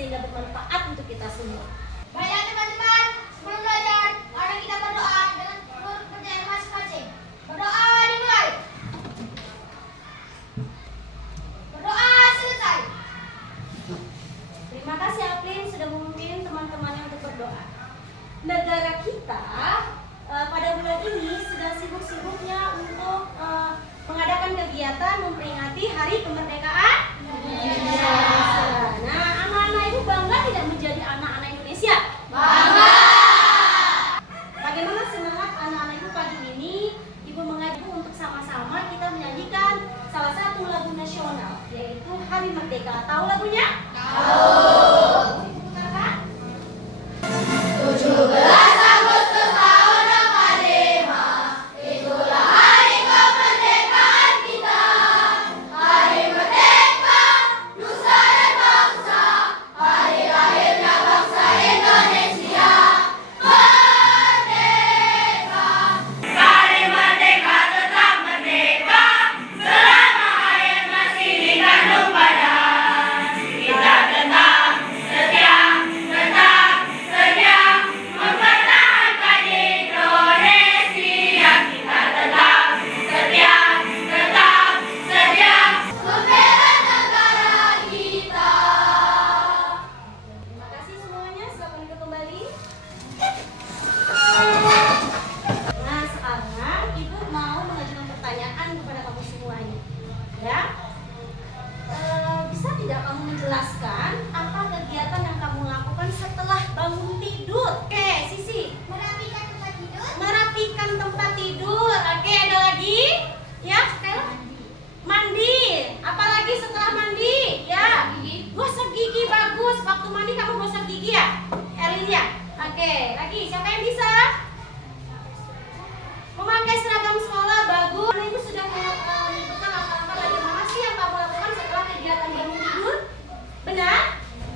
sehingga bermanfaat untuk kita semua. Baiklah teman-teman, sebelum belajar, mari kita berdoa dengan menurut kepercayaan masing-masing. Berdoa dimulai. Berdoa selesai. Terima kasih Aplin sudah memimpin teman-temannya untuk berdoa. Negara kita pada bulan ini sedang sibuk-sibuknya untuk mengadakan kegiatan memperingati Hari Kemerdekaan Indonesia. Nah, anak-anak ibu bangga tidak menjadi anak-anak Indonesia? Bangga. Bagaimana semangat anak-anak ibu pagi ini? Ibu mengajak untuk sama-sama kita menyanyikan salah satu lagu nasional, yaitu Hari Merdeka. Tahu lagunya? Tahu. Ibu putarkan. 17 Agustus tahun 45, itulah hari kemerdekaan kita. Hari merdeka, nusa dan bangsa, hari lahirnya bangsa Indonesia. Merdeka. Hari merdeka tetap merdeka, selama air masih dikandung badan. Kita tetap setia, mempertahankan Indonesia. Kita tetap setia, membela negara kita. Terima kasih semuanya, selamat duduk kembali. Nah, sekarang ibu mau mengajukan pertanyaan kepada kamu semuanya. Ya, bisa tidak kamu menjelaskan apa kegiatan yang kamu lakukan setelah bangun tidur? Oke, Sisi. Merapikan tempat tidur. Merapikan tempat tidur. Oke, ada lagi? Ya, sekarang mandi. Apalagi setelah mandi? Ya, gosok gigi. Bagus. Waktu mandi kamu gosok gigi ya, Erlin ya? Oke, lagi siapa yang bisa? Memakai seragam sekolah. Bagus. Ibu sudah menyebutkan apa-apa bagaimana sih yang kamu lakukan setelah kegiatan bangun tidur? Benar?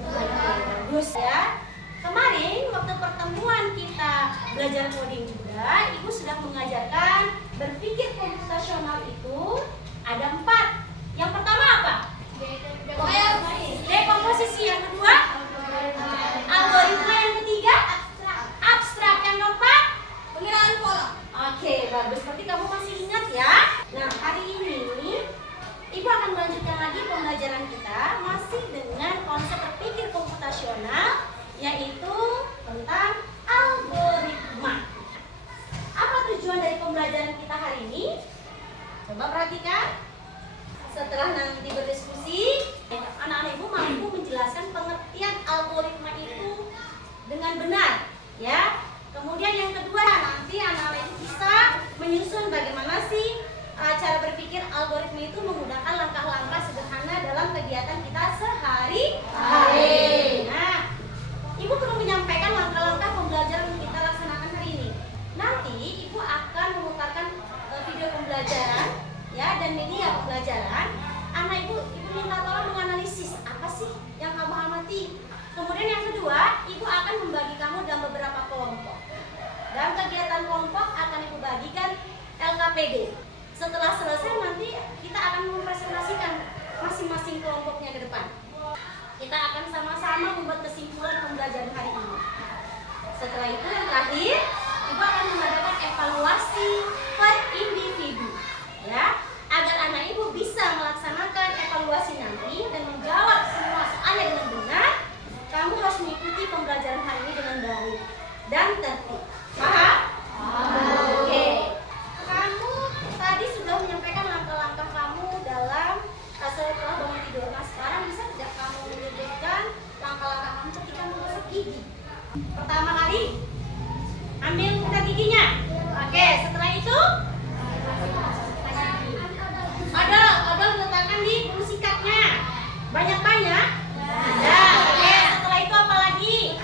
Bagus ya. Kemarin waktu pertemuan kita belajar coding juga, ibu sudah mengajarkan berpikir komputasional itu ada 4. Yang pertama apa? Dekomposisi. Yang kedua? Algoritma. Yang ketiga? Abstrak. Yang keempat? Pengiraan pola. Oke, bagus. Berarti kamu masih ingat ya. Nah, hari ini ibu akan melanjutkan lagi pembelajaran kita masih dengan konsep berpikir komputasional, yaitu tentang algoritma. Apa tujuan dari pembelajaran kita hari ini? Coba perhatikan. Setelah nanti berdiskusi, anak-anak ibu mampu menjelaskan pengertian algoritma itu dengan benar, ya. Kemudian yang kedua, nanti anak-anak ibu bisa menyusun bagaimana sih cara berpikir algoritma itu menggunakan langkah-langkah sederhana dalam kegiatan kita sehari-hari. Nah, ibu perlu menyampaikan langkah-langkah pembelajaran yang kita laksanakan hari ini. Nanti ibu akan memutarkan video pembelajaran, ya, dan media pembelajaran. Anak ibu minta tolong menganalisis apa sih yang kamu amati. Kemudian yang kedua, ibu akan membagi kamu dalam beberapa kelompok. Dalam kegiatan kelompok akan ibu bagikan LKPD. Setelah selesai nanti kita akan mempresentasikan masing-masing kelompoknya ke depan. Kita akan sama-sama membuat kesimpulan pembelajaran hari ini. Setelah itu yang terakhir, ibu akan mengadakan evaluasi per individu, ya, agar anak ibu bisa melaksanakan evaluasi nanti dan menjawab semua soalnya dengan benar. Kamu harus mengikuti pembelajaran hari ini dengan baik dan tertib. Paham? Oke. Kamu tadi sudah menyampaikan langkah-langkah kamu dalam setelah bangun tidur. Nah, sekarang bisa tidak kamu menyebutkan langkah-langkah kamu ketika menggosok gigi? Pertama kali, ambil sikat giginya. Oke, setelah itu odol letakkan di bulu sikatnya. Banyak-banyak. Ya, oke. Setelah itu apa lagi?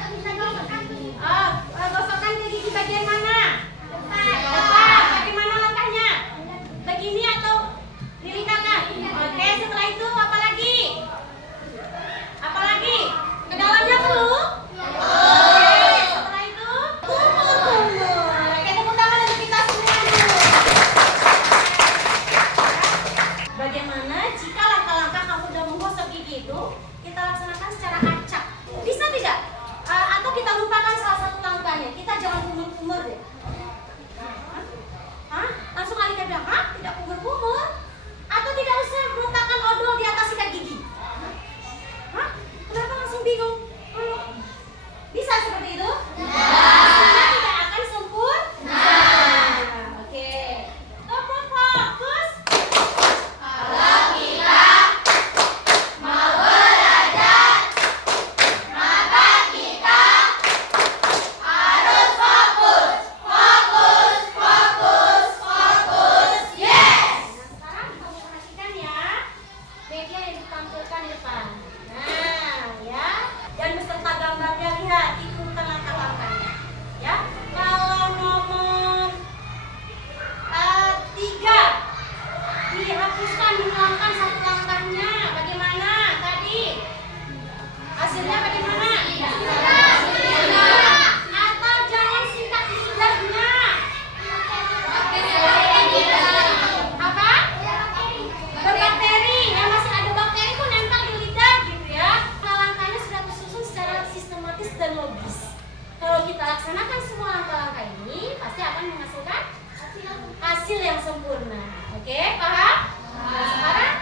Gosokkan ke gigi bagian mana? Depan. Bagaimana langkahnya? Begini atau dilingkarkan? Oke, setelah itu apa lagi? Apa lagi? Ke dalamnya perlu? Oke, setelah laksanakan semua langkah-langkah ini, pasti akan menghasilkan hasil yang sempurna. Oke, paham? Nah, sekarang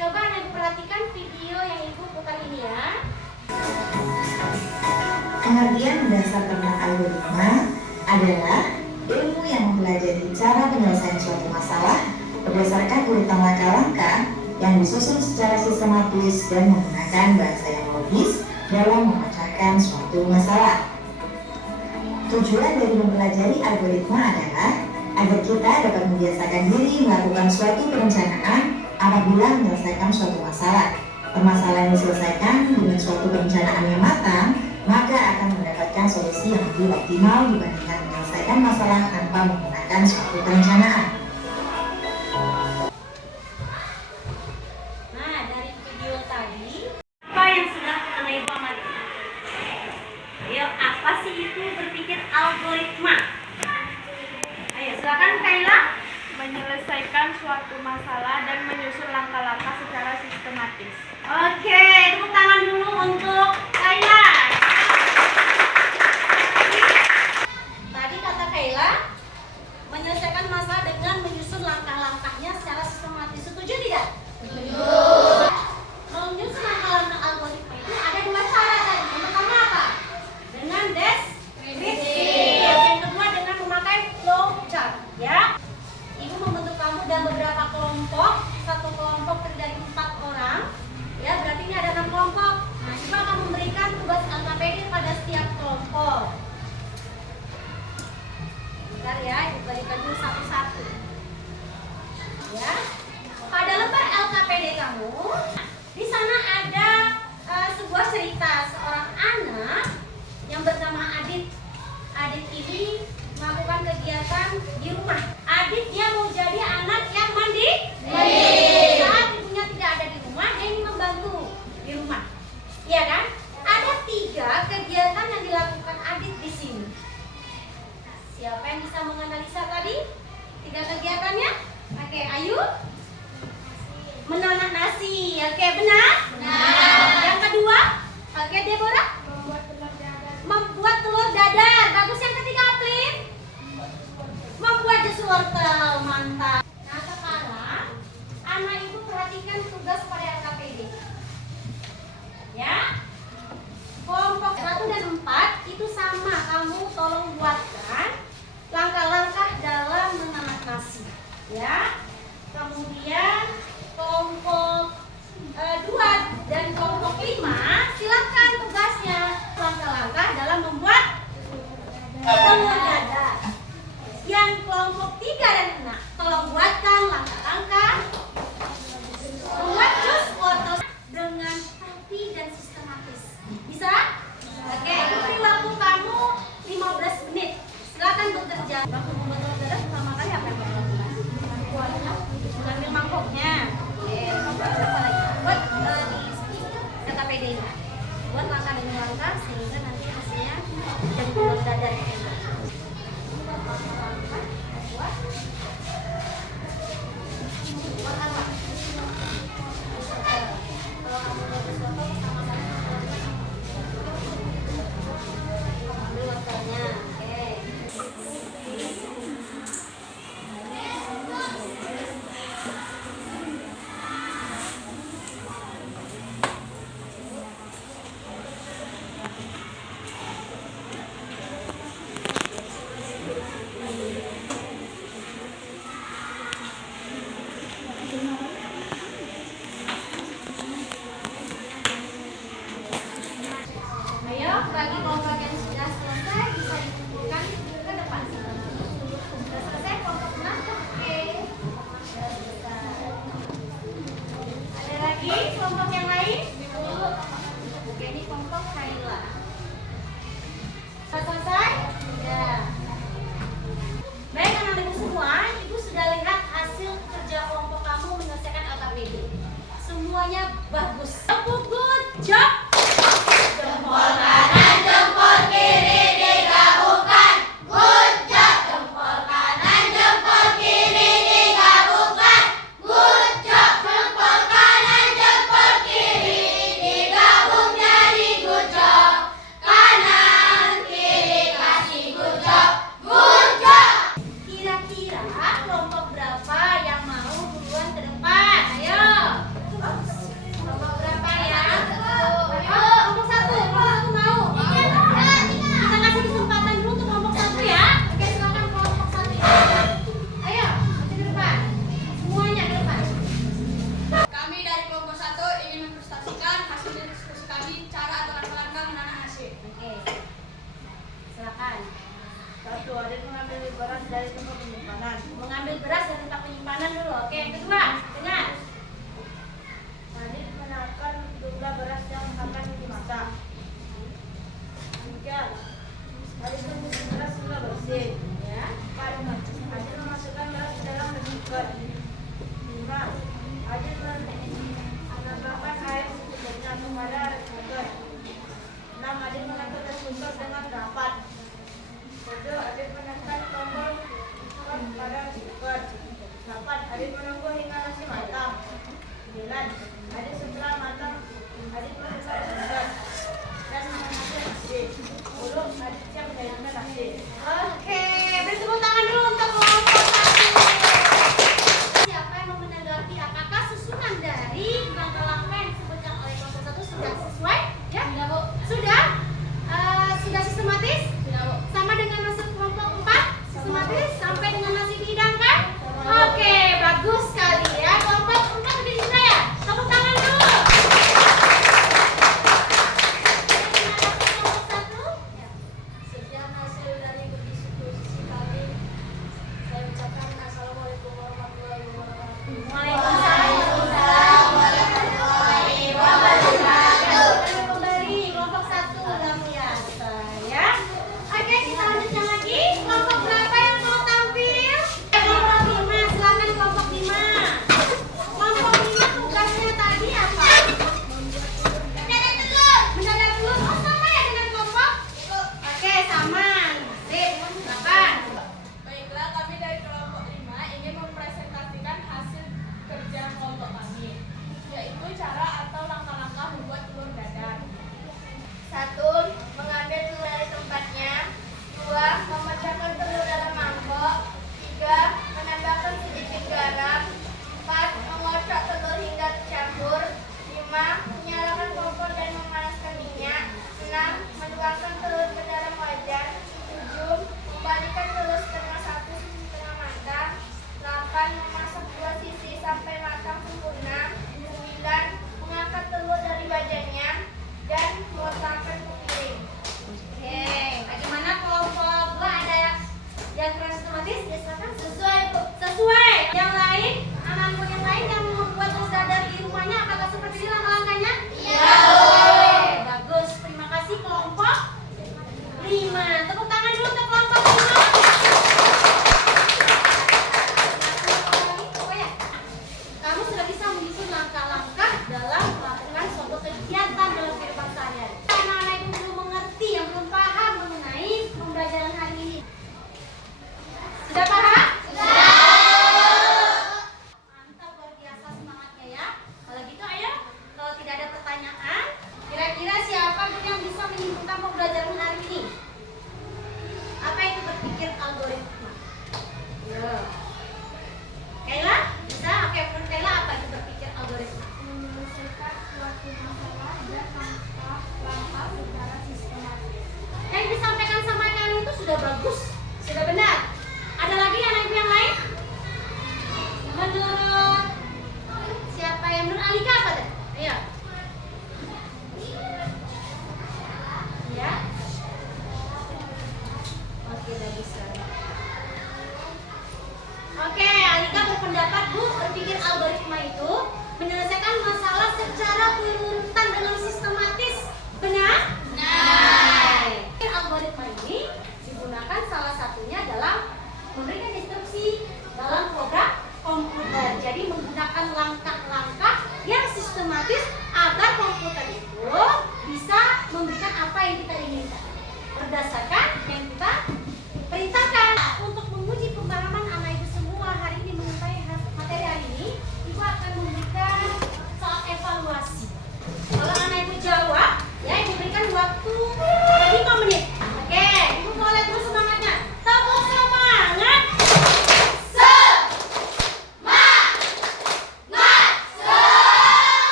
coba Anda perhatikan video yang Ibu putar ini ya. Pengertian mendasar tentang algoritma adalah ilmu yang mempelajari cara penyelesaian suatu masalah berdasarkan urutan langkah-langkah yang disusun secara sistematis dan menggunakan bahasa yang logis dalam memecahkan suatu masalah. Tujuan dari mempelajari algoritma adalah agar kita dapat membiasakan diri melakukan suatu perencanaan apabila menyelesaikan suatu masalah. Permasalahan yang diselesaikan dengan suatu perencanaan yang matang, maka akan mendapatkan solusi yang lebih optimal dibandingkan menyelesaikan masalah tanpa menggunakan suatu perencanaan. Nah, dari video tadi, apa yang sudah Anda Ibu amati? Ayo, apa sih itu berpikir algoritma? Ayo, silakan Kaila. Menyelesaikan suatu masalah dan menyusun langkah-langkah secara sistematis. Oke, tepuk tangan dulu untuk Kaila. Tadi kata Kaila, menyelesaikan masalah dengan menyusun langkah-langkahnya secara sistematis. Setuju tidak? Setuju. Menyusun langkah-langkah algoritma itu ada dua cara tadi. Yang pertama apa? Dengan deskripsi. Yang kedua dengan memakai flowchart. Ya. Ibu membentuk kamu dalam beberapa kelompok. Satu kelompok terdiri dari 4 orang. Ya, berarti ini ada 6 kelompok. Nah, Ibu akan memberikan tugas LKPD pada setiap kelompok. Bentar ya, Ibu berikan dulu satu-satu. Ya. Pada lembar LKPD kamu, di sana ada sebuah cerita seorang anak yang bernama Adit. Adit ini melakukan kegiatan di rumah. Adit dia mau jadi anak yang mandi. Saat ibunya tidak ada di rumah, dia ingin membantu di rumah. Iya kan? Ada 3 kegiatan yang dilakukan Adit di sini. Siapa yang bisa menganalisa tadi 3 kegiatannya? Oke, Ayu. Menanak nasi. Oke, benar? Benar. Yang kedua? Oke, Deborah. Membuat telur dadar. Bagus. Yang ketiga, Aplin. Membuat jus wortel. Mantap. Nah, sekarang anak ibu perhatikan tugas pada LKPD. Ya. Kelompok 1 dan 4 itu sama. Kamu tolong buatkan langkah-langkah dalam menanak nasi. Ya. Kemudian kelompok 2 dan kelompok 5 silakan tugasnya langkah-langkah dalam membuat telur dadar. Yang kelompok 3 dan 6 tolong buatkan langkah-langkah membuat jus wortel dengan rapi dan sistematis. Bisa? Oke, beri waktu kamu 15 menit. Silakan bekerja. Waktu membuat telur dadar pertama kali apa yang kamu lakukan? Mengambil mangkoknya. Oke, buat apa lagi? Buat di KKPD-nya. Buat langkah demi langkah sehingga nanti hasilnya jadi telur dadar yang enak. Buat apa? Kalau kamu buat sesuatu sama-sama ambil wortelnya. Oke. Ayo, bagi kelompok yang sudah selesai bisa dikumpulkan ke depan. Sudah selesai kelompok 6, oke. Ada lagi kelompok yang lain? Oke, ini kelompok Kaila. Sudah selesai? Sudah. Baik, anak ibu semua, ibu sudah lihat hasil kerja kelompok kamu menyelesaikan LKPD. Semuanya bagus. Good job. Jempol kanan, jempol kiri digabungkan. Good job. Jempol kanan, jempol kiri digabungkan. Good job. Jempol kanan, jempol kiri digabung jadi good job. beras dari tempat penyimpanan. Mengambil beras dari tempat penyimpanan dulu. Oke, yang kedua